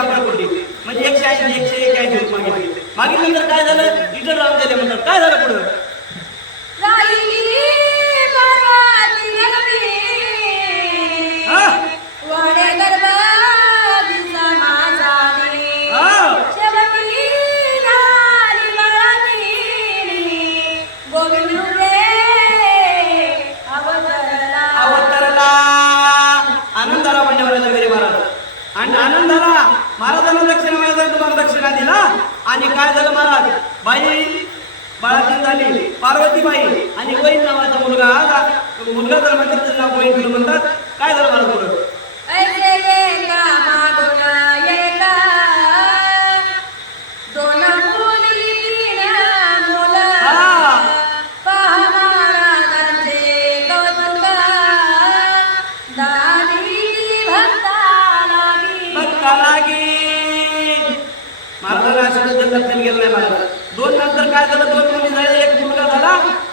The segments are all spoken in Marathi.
एक्याऐंशी कापड कोटी म्हणजे एकशे ऐंशी एकशे एक्याऐंशी मागितले. मागितल्यानंतर काय झालं? इथं राहून दिले म्हणतात. काय झालं पुढं? आणि काय झालं महाराज? बाई बाळातीन झाली. पार्वतीबाई आणि वैन नावाचा मुलगा आला. मुलगा जर म्हणतात नाव गोविंद म्हणतात. काय झालं महाराज बोलत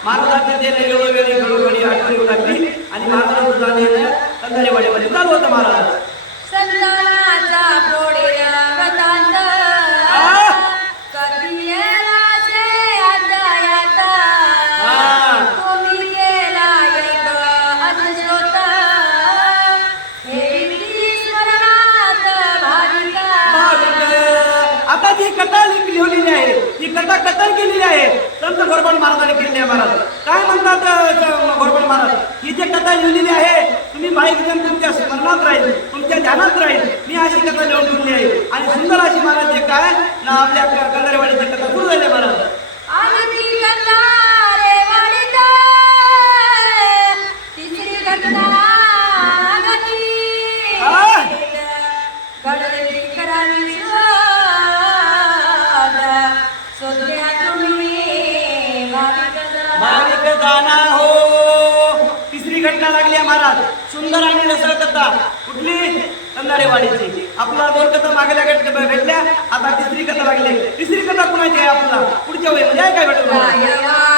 झाला महाराजांचे वेळोवेळी वेळोवेळी आठवण येऊ लागली आणि महाराजांचं जाणे कंधारेवाडीमध्ये चालू होतं महाराज संतानाचा कथा लिहिलेली आहे. ही कथा कथन केलेली आहे. संत गोरबण महाराजाने केलेली आहे महाराज. काय म्हणतात गोरबण महाराज? ही जी कथा लिहिलेली आहे तुम्ही बाईक जण तुमच्या स्मरणात राहील तुमच्या ध्यानात राहील. मी अशी कथा लिहून ठेवली आहे. आणि सुंदर अशी महाराज जे काय ना आपल्या कंदरेवाडीची कथा सुरू झाली महाराज. जाना हो. तिसरी घटना लागली आहे महाराज सुंदर आणि रसळ कथा. कुठली? कंदारेवाडीची आपला दोन कथा मागल्या गट भेटल्या. आता तिसरी कथा लागली. तिसरी कथा कुणाची आहे आपला? पुढच्या वेळी म्हणजे काय भेटलं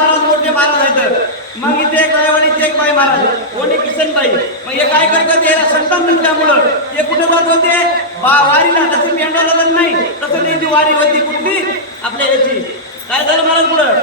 महाराज मोठे महाराज आहेत मग इथे एक रायवाडीचे एक बाई महाराज. कोणी किसनबाई मग हे काय करतात? याला संतान नसल्यामुळं हे कुठे जात होते. बा वारीला. तसं पेंडाला जात नाही. तसं नाही ती वारी होती कुठली? आपल्या याची. काय झालं महाराज पुढं?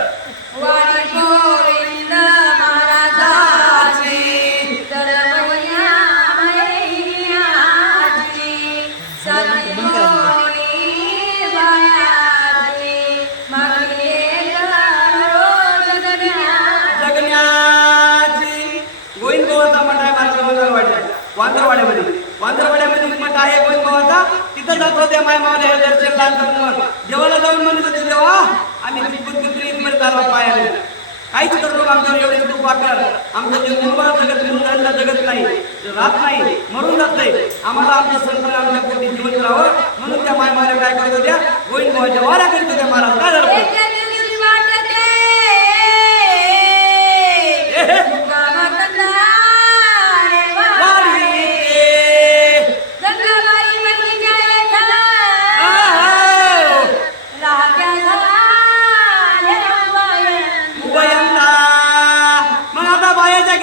मठ वांद्रवाड्यामध्ये वांद्रवाड्यामध्ये. मग वांदरवाड्यामध्ये वांदरवाड्यामध्ये मठ आहे गोविंद गोवाचा तिथं जात होते माय मावले हे दर्शन लहानपण देवाला जाऊन म्हणत होते देवा आम्ही कितपत किती इथपर्यंत आलो पायाने. काहीच करतो आमच्यावर एवढे तू कर आमचं जे मुलबाळ जगत मृगांना जगत नाही राहत नाही मरून जात नाही. आम्हाला आमच्या संतान आमच्या पोटी जीवन राहावं. म्हणून त्या माय मावल्या काय करत होत्या? गोविंद भावाच्या वाऱ्या करीत होत्या महाराज. काय झालं?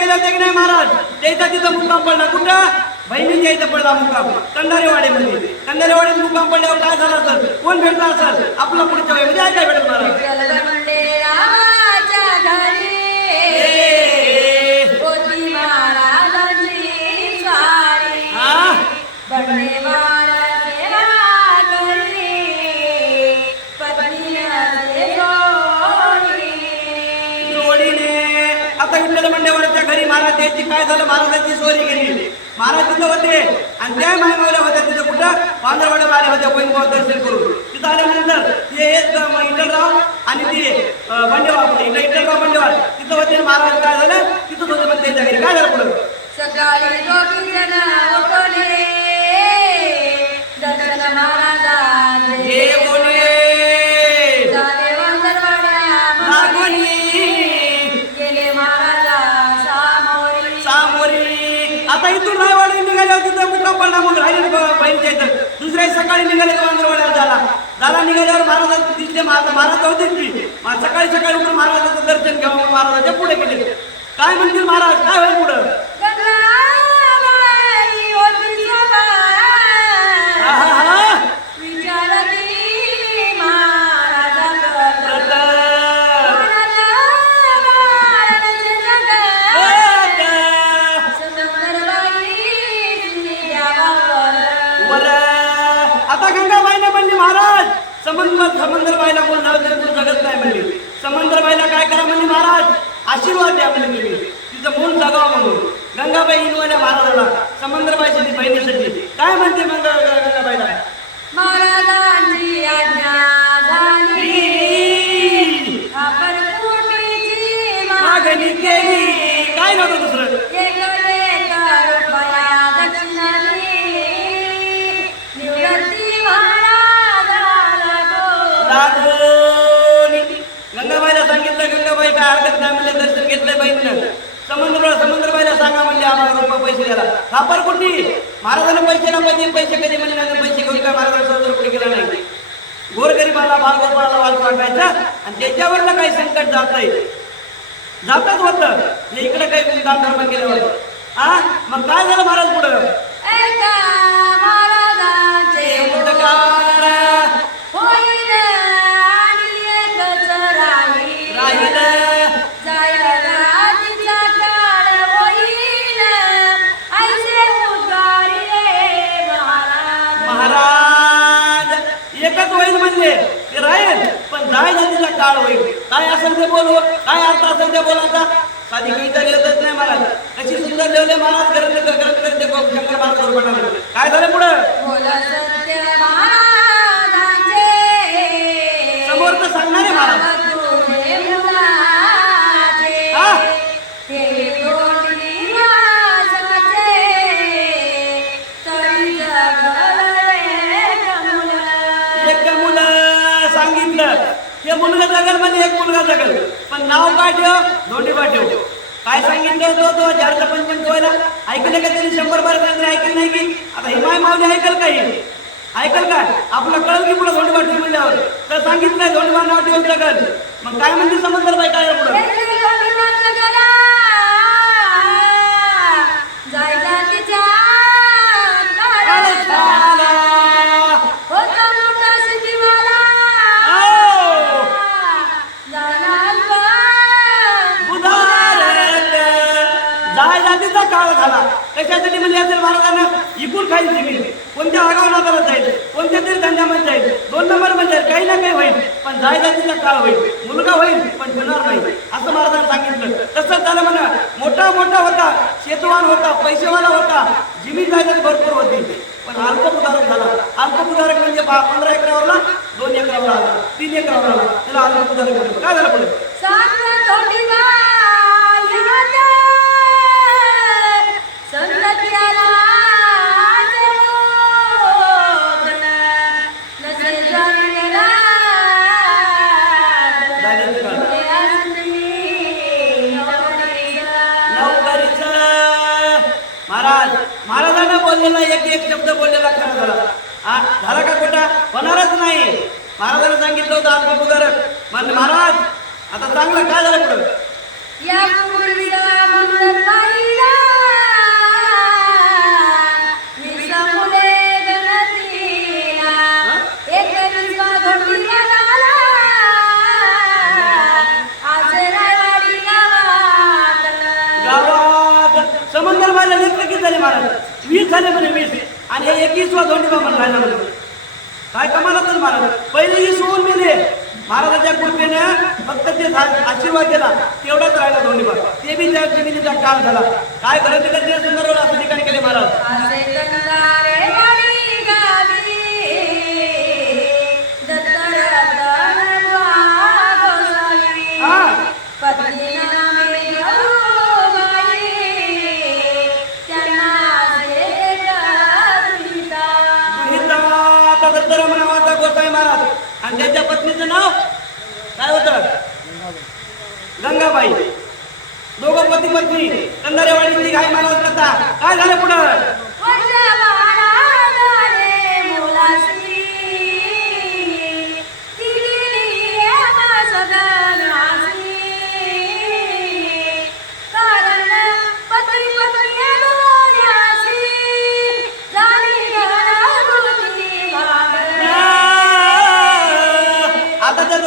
बायाच्या ते नाही महाराज. त्याचा तिथं मुक्काम पडला. कुठं? बहिणीच्या इथं पडला मुक्काम. कंधारेवाडीमध्ये. कंधारेवाडीत मुक्काम पडल्यावर काय झालं असेल? कोण भेटला असेल? आपला पुढच्या वेळी. म्हणजे काय भेटत महाराज आता विठ्ठल मंडेवरच्या घरी महाराज यायची. काय झालं? महाराजांची चोरी गेली. महाराज तिथं होते. आणि त्या मायमावल्या होत्या. तिथं कुठं? पांढरवाड्या आल्या होत्या. वैभव दर्शन करून. तिथं आल्यानंतर ते एक इटलराव आणि ते अं, बंडेवार इथं इटलराव बंडेवार तिथं होते. महाराज काय झालं? तिथं होते पण त्यांच्या घरी. काय झालं पुढं? सकाळी सामोरी आता रायवाडी निघाले होते तर मुक्का पडला मग राहिले बहिणीच्या इथं दुसऱ्या सकाळी निघाले तर वांद्रवाड्याला झाला झाला निघाल्यावर महाराज दिसले महाराज महाराज होते की सकाळी सकाळी उठून महाराजाचं दर्शन घ्यावं म्हणून महाराजाच्या पुढे गेले. काय म्हणतील महाराज? काय होईल पुढं? समंदर समंदरबाईला बोलणार जाऊ तू जगत नाही म्हणली. समंदरबाईला काय करा म्हणजे महाराज? आशीर्वाद द्या म्हणजे तुम्ही. तिचं मूल जगावं म्हणून. गंगाबाई इनवाल्या महाराजाला समंदरबाईसाठी बहिणीसाठी काय म्हणते मग गंगाबाईला? महाराजांची आज्ञा. गंगाबाई काय हरकत नाही म्हणले दर्शन घेतलं बहिणीनं समुद्र समुद्रबाईला सांगा म्हणले आम्हाला रुपये पैसे द्यायला. खापर कुठली? महाराजांना पैसे ना पैसे पैसे कधी म्हणले नाही पैसे घेऊन काय महाराजांना सौदर कुठे गेला नाही? गोरगरीबाला बालगोपाळाला वाद वाटायचं आणि त्याच्यावरनं काही संकट जात नाही जातच होतं. हे इकडे काही दान धर्म केल्यावर. हा मग काय झालं महाराज पुढं? काळ होईल. काय असेल ते बोलू. काय अर्थ असेल ते बोलायचा? साधी कविता लिहितच नाही महाराज. कशी सुंदर लिहिले महाराज ग्रंथ करते शंकर महाराज. काय झालं पुढं? समोर तर सांगणारे महाराज. हे मुलगा जगल म्हणजे एक मुलगा जगल. पण नाव काय ठेव? धोंडीबा ठेव काय सांगितलं होतं तो चारचं पंचम ठेवायला ऐकलं का त्यांनी शंभर बार सांगितलं ऐकलं नाही की? आता हिमाय मावली ऐकल का हे? ऐकल का? आपलं कळलं की पुढे धोंडीबा ठेव म्हणल्यावर? तर सांगितलं धोंडीबा नाव ठेवून जगल. मग काय म्हणते समजलं बाई? काय पुढं? जायला जाय काळ झाला. कशासाठी म्हणले असेल महाराजांना इकून खाईल जमीन कोणत्या आगाव नादाला जाईल कोणत्या तरी धंद्यामध्ये जाईल दोन नंबर म्हणजे काही ना काही होईल पण जायला जातीचा काळ होईल. मुलगा होईल पण होणार नाही. असं महाराजांनी सांगितलं. तसंच झालं म्हणा. मोठा मोठा होता शेतवान होता पैसेवाला होता. जमीन जायदाद भरपूर होती. पण अल्पभूधारक झाला. अल्पभूधारक म्हणजे पंधरा एकरावरला दोन एकरावर आला तीन एकरावर आला. त्याला अल्पभूधारक काय झालं पुढे? बोललेला एक एक शब्द बोललेला खरं झाला. झाला का खोटा? होणारच नाही. महाराजांना सांगितलं होतं आज बघू महाराज आता चांगलं काय झालं पुढं? नाही म्हणे वीस आणि हे एकवीस वा दोंडीबा म्हणून राहिला म्हणे काय कमालातच महाराज पहिले इसवून होऊन महाराजाच्या कृपेनं फक्त ते आशीर्वाद केला तेवढाच राहिला धोंडीवर ते बी त्या जमिनीचा काळ झाला. काय घरं ते सुंदर असं ठिकाणी केले महाराज? पत्नीचं नाव? काय होतं? गंगाबाई. दोघं पती पत्नी कंदारेवाडीची घाई महाराज कथा काय झालं पुढं?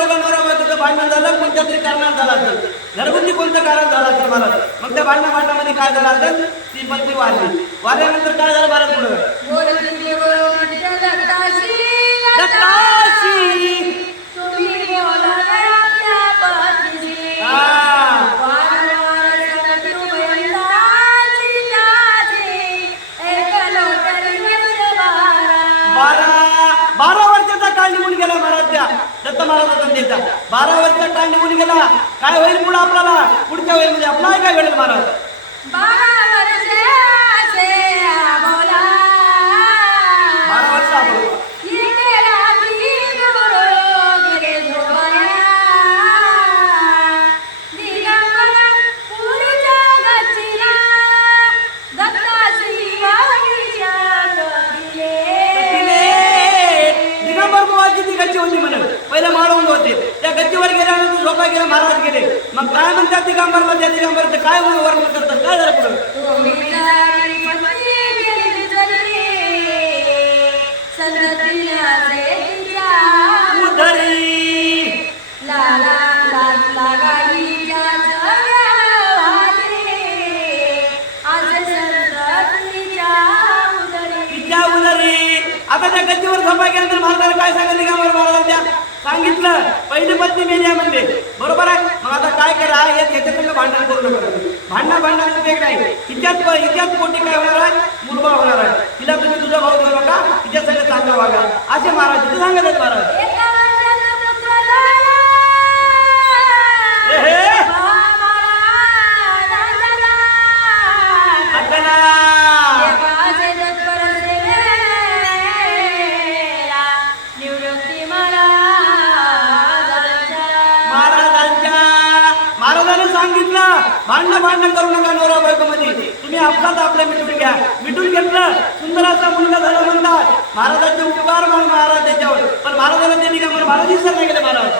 दोघं नवरा बायकोचं भांडण झालं कोणत्या तरी कारणात झालं असेल. घरगुती कोणतं कारण झालं असेल महाराज मग त्या भांडणा भांडणामध्ये काय झालं असेल? ती पत्नी वारली वारल्यानंतर काय झालं महाराज पुढं? दत्त महाराजाचा त्याचा बारा वर्षाचा टाइम निघून गेला. काय होईल पुढे आपल्याला? पुढच्या वेळेमध्ये आपल्याला काय घडेल महाराज पहिले माळवून होते. त्या गच्चीवर गेल्यानंतर झोपा गेले महाराज गेले. मग काय म्हणतात दिगंबरला त्या दिगंबर काय वर्णन करतात काय झालं पुढं? उधरी लाला आता त्या गच्चीवर झोपा गेल्यानंतर महाराजाला काय सांगितलं दिगंबर महाराज त्या सांगितलं पहिली पत्नी मेली आहे म्हणले. बरोबर आहे? मग आता काय करा? हे त्याच्याकडनं भांडण करू नका भांडण भांडण म्हणजे उपयोग नाही हिच्यात हिच्यात पोटी काय होणार आहे? मुलगा होणार आहे. तिला तुम्ही तुझा भाऊ देऊ नका तिच्या सगळं चांगलं वागा. असे महाराज तिथे सांगत आहेत महाराज? भांडण करू नका नवरा बायकोमध्ये. तुम्ही आपलाच आपल्या मिटून घ्या. मिटून घेतलं सुंदर असा मुलगा झाला म्हणतात. महाराजांचे उपकार म्हण महाराज त्याच्यावर. पण महाराजाला त्यांनी का महाराज विसर नाही गेले महाराज.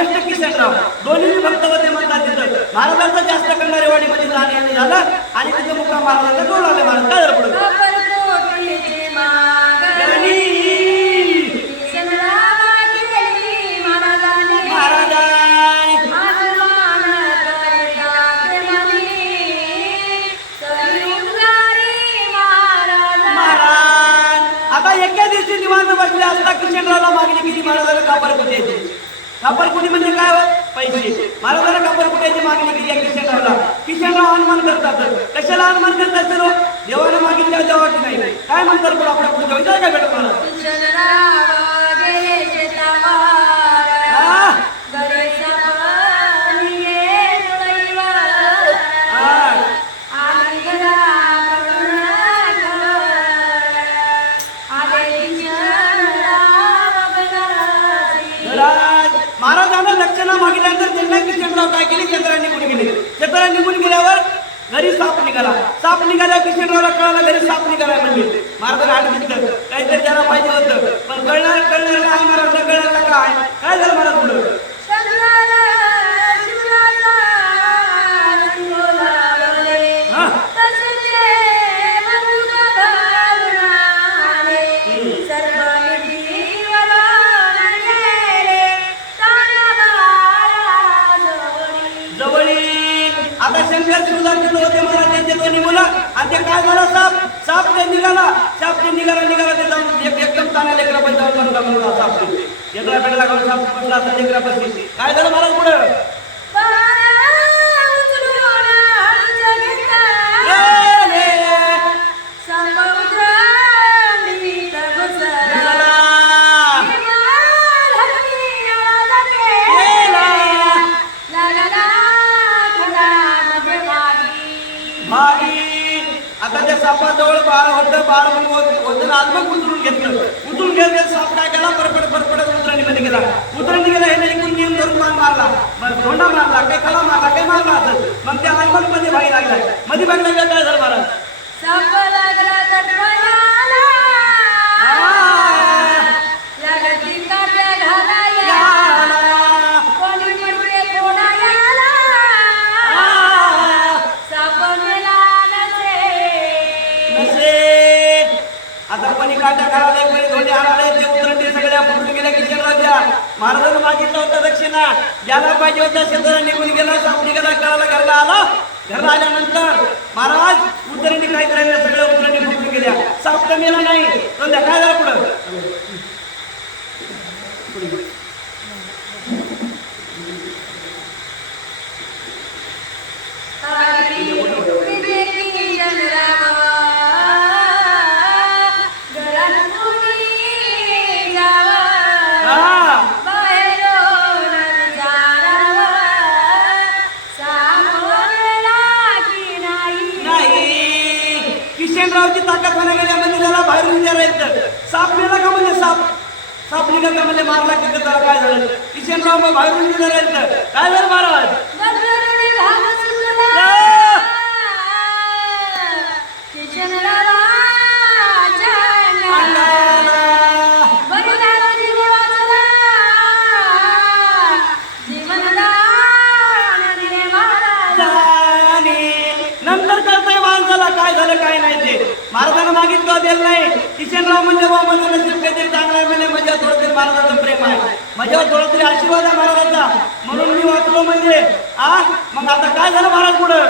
आणि ज्येष्ठ किशनराव दोन्ही भक्त होते म्हणतात तिथं. महाराजांचं जास्त कंडारेवाडीमध्ये जाणे येणे झालं आणि तिथं मुक्काम महाराजांना डोळ आले. महाराज काय. महाराज आता एका दिवशी निवांत बसले असता किशनरावला मागणी केली महाराजाला कापर कुठ्याची कापर कुठी म्हणजे काय हो? पैसे. महाराजांना कापर कुठ्याची मागणी केली? या किशनरावला किशनराव हनुमान करतात. कशाला अनुमान करतात सर्व देवाला मागितल्या देवाची नाही. काय म्हणतात पुढे आपल्या पुढच्या वेळी? काय भेटत मला मागितल्यानंतर त्यांना किशनराव काय केले? चंद्रा निघून गेले. चंद्रा निघून गेल्यावर घरी साप निघाला. साप निघाला किशनरावला कळाला घरी साप निघाला म्हणजे महाराज आठ काहीतरी त्याला पाहिजे होतं. पण कळणार कळणार काय महाराज. कळणार काय? काय झालं महाराज पुढं? आता शंकर शिवदार तिथं होते मला त्यांचे दोन्ही मुलं आणि ते काय झालं साप साप ते निघाला साप ते निघाला निघाला ते जाऊन एक- एकदम ताना लेकरा पण जाऊन बसला मुलगा साप ते. लेकरा पेटला का साप बसला असं लेकरा बसली काय झालं मला पुढं बाळ होतं बाळ वजन आजमग उतरून घेतलं. उतरून घेतलं साप काय केला परपड उतरणी उतरणीमध्ये गेला. उतरणी गेला हे इकडून नियम धरून मान मारला. मग धोंडा मारला काही खला मारला काही मारला असं. मग त्या आजमगमध्ये भाई लागला. मध्ये भाग लागला काय झालं महाराज? महाराजांना होतं दक्षिणा. ज्याला पाहिजे होता शेतकऱ्या निघून गेला साप गेला कळाला घरला आला. घरला आल्यानंतर महाराज उतरंडी काय करायला सगळ्या उतरंडी फुटून गेल्या. साप मेला नाही तो काय झालं पुढं? किशनरावची ताकद म्हणा म्हणजे त्याला बाहेरून विचारायचं साप मेला का म्हणजे साप? साप निघाल का म्हणजे मारला की त्याला काय झालं? किशनराव मग बाहेरून विचारायचं. काय झालं महाराज? महाराजांना मागितलं दिलं नाही. किशनराव म्हणजे बा म्हणजे नशीब काहीतरी चांगलं म्हणजे आहे म्हणजे माझ्या थोडं तरी महाराजाचं प्रेम आहे. माझ्यावर थोडं तरी आशीर्वाद आहे महाराजांचा म्हणून मी वाचलो म्हणजे आ मग आता काय झालं महाराज पुढं?